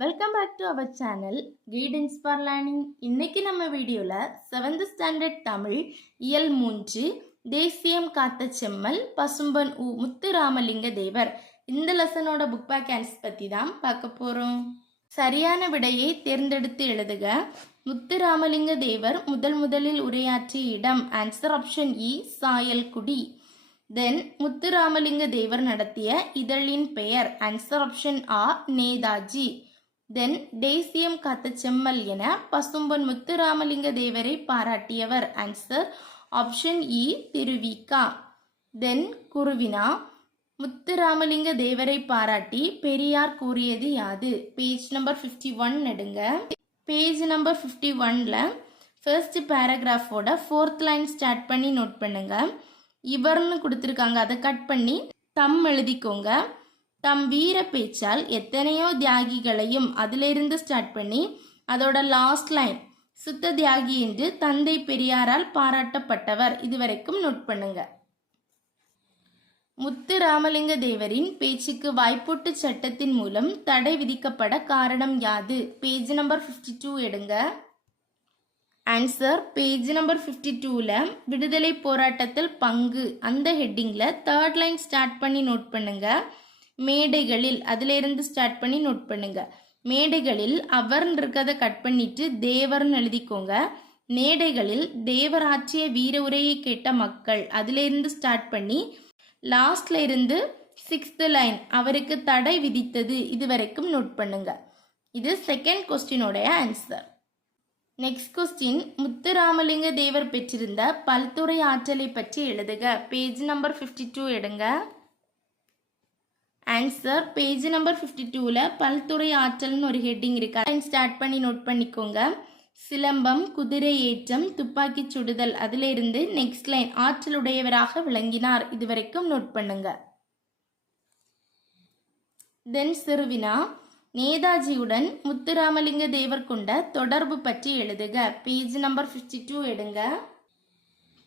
Welcome back to our channel guidance for learning. இன்னைக்கு நம்ம வீடியோவில் 7th ஸ்டாண்டர்ட் தமிழ் இயல் 3 தேசியம் காத்த செம்மல் பசும்பன் முத்துராமலிங்க தேவர் இந்த லெசனோட புக் பேக் ஆன்சர் பற்றி தான் பார்க்க போகிறோம். சரியான விடையை தேர்ந்தெடுத்து எழுதுக. முத்துராமலிங்க தேவர் முதலில் உரையாற்றிய இடம் ஆன்சர் ஆப்ஷன் இ சாயல்குடி. தென் முத்துராமலிங்க தேவர் நடத்திய இதழின் பெயர் ஆன்சர் ஆப்ஷன் ஆ நேதாஜி. தென் தேசியம் காத்த செம்மல் என பசும்பொன் முத்துராமலிங்க தேவரை பாராட்டியவர் ஆன்சர் ஆப்ஷன் இ திருவிக்கா. தென் குருவினா முத்துராமலிங்க தேவரை பாராட்டி பெரியார் கூறியது யாது? பேஜ் நம்பர் 51 எடுங்க. பேஜ் நம்பர் 51ல ஃபர்ஸ்ட் பேராகிராஃபோட 4th லைன் ஸ்டார்ட் பண்ணி நோட் பண்ணுங்க. இவர்னு கொடுத்துருக்காங்க, அதை கட் பண்ணி தம் எழுதிக்கோங்க. தம் வீர பேச்சால் எத்தனையோ தியாகிகளையும் அதிலிருந்து ஸ்டார்ட் பண்ணி அதோட லாஸ்ட் லைன் சுத்த தியாகி என்று தந்தை பெரியாரால் பாராட்டப்பட்டவர். இதுவரைக்கும் நோட் பண்ணுங்க. முத்துராமலிங்க தேவரின் பேச்சுக்கு வாய்ப்பூட்டு சட்டத்தின் மூலம் தடை விதிக்கப்பட காரணம் யாது? பேஜ் நம்பர் 52 எடுங்க. ஆன்சர் பேஜ் நம்பர் 52ல விடுதலை போராட்டத்தில் பங்கு அந்த ஹெட்டிங்ல 3rd லைன் ஸ்டார்ட் பண்ணி நோட் பண்ணுங்க. மேடைகளில் அதிலிருந்து ஸ்டார்ட் பண்ணி நோட் பண்ணுங்க. மேடைகளில் அவர்னு இருக்கிறத கட் பண்ணிட்டு தேவர்னு எழுதிக்கோங்க. மேடைகளில் தேவர் ஆற்றிய வீர உரையை கேட்ட மக்கள் அதிலிருந்து ஸ்டார்ட் பண்ணி லாஸ்ட்ல இருந்து 6th லைன் அவருக்கு தடை விதித்தது இதுவரைக்கும் நோட் பண்ணுங்க. இது செகண்ட் கொஸ்டினோடைய answer. Next question, Muthuramalinga Thevar பெற்றிருந்த பல்துறை ஆற்றலை பற்றி எழுதுக. பேஜ் நம்பர் 52 எடுங்க. ஆன்சர் பேஜ் நம்பர் 52ல பல்துறை ஆற்றல்னு ஒரு ஹெட்டிங் இருக்கு, ஸ்டார்ட் பண்ணி நோட் பண்ணிக்கோங்க. சிலம்பம், குதிரை ஏற்றம், துப்பாக்கி சுடுதல் அதுல இருந்து நெக்ஸ்ட் லைன் ஆற்றலுடையவராக விளங்கினார் இதுவரைக்கும் நோட் பண்ணுங்க. தென் சிறுவினா நேதாஜியுடன் முத்துராமலிங்க தேவர் கொண்ட தொடர்பு பற்றி எழுதுக. பேஜ் நம்பர் 52 எடுங்க.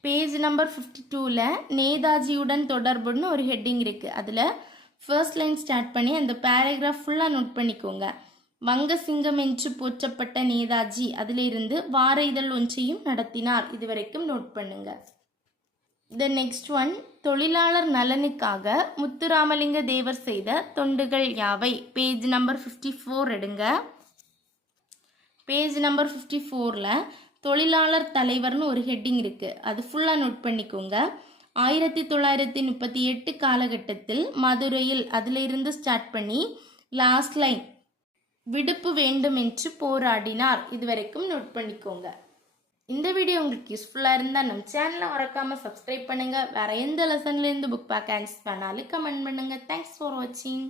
பேஜ் நம்பர் 52ல நேதாஜியுடன் தொடர்புன்னு ஒரு ஹெட்டிங் இருக்கு, அதுல ஃபர்ஸ்ட் லைன் ஸ்டார்ட் பண்ணி அந்த பேராகிராஃப் ஃபுல்லாக நோட் பண்ணிக்கோங்க. வங்க சிங்கம் என்று போற்றப்பட்ட நேதாஜி அதிலிருந்து வார இதழ் ஒன்றையும் நடத்தினார் இதுவரைக்கும் நோட் பண்ணுங்க. த நெக்ஸ்ட் ஒன், தொழிலாளர் நலனுக்காக முத்துராமலிங்க தேவர் செய்த தொண்டுகள் யாவை? பேஜ் நம்பர் 54 எடுங்க. பேஜ் நம்பர் 54ல தொழிலாளர் தலைவர்னு ஒரு ஹெட்டிங் இருக்கு, அது ஃபுல்லாக நோட் பண்ணிக்கோங்க. 1938 காலகட்டத்தில் மதுரையில் அதிலிருந்து ஸ்டார்ட் பண்ணி லாஸ்ட் லைன் விடுப்பு வேண்டும் என்று போராடினார் இதுவரைக்கும் நோட் பண்ணிக்கோங்க. இந்த வீடியோ உங்களுக்கு யூஸ்ஃபுல்லாக இருந்தால் நம்ம சேனலை மறக்காமல் சப்ஸ்கிரைப் பண்ணுங்கள். வேறு எந்த லெசன்லேருந்து புக் பேக் ஆன்சர் பண்ணாலும் கமெண்ட் பண்ணுங்கள். தேங்க்ஸ் ஃபார் வாட்சிங்.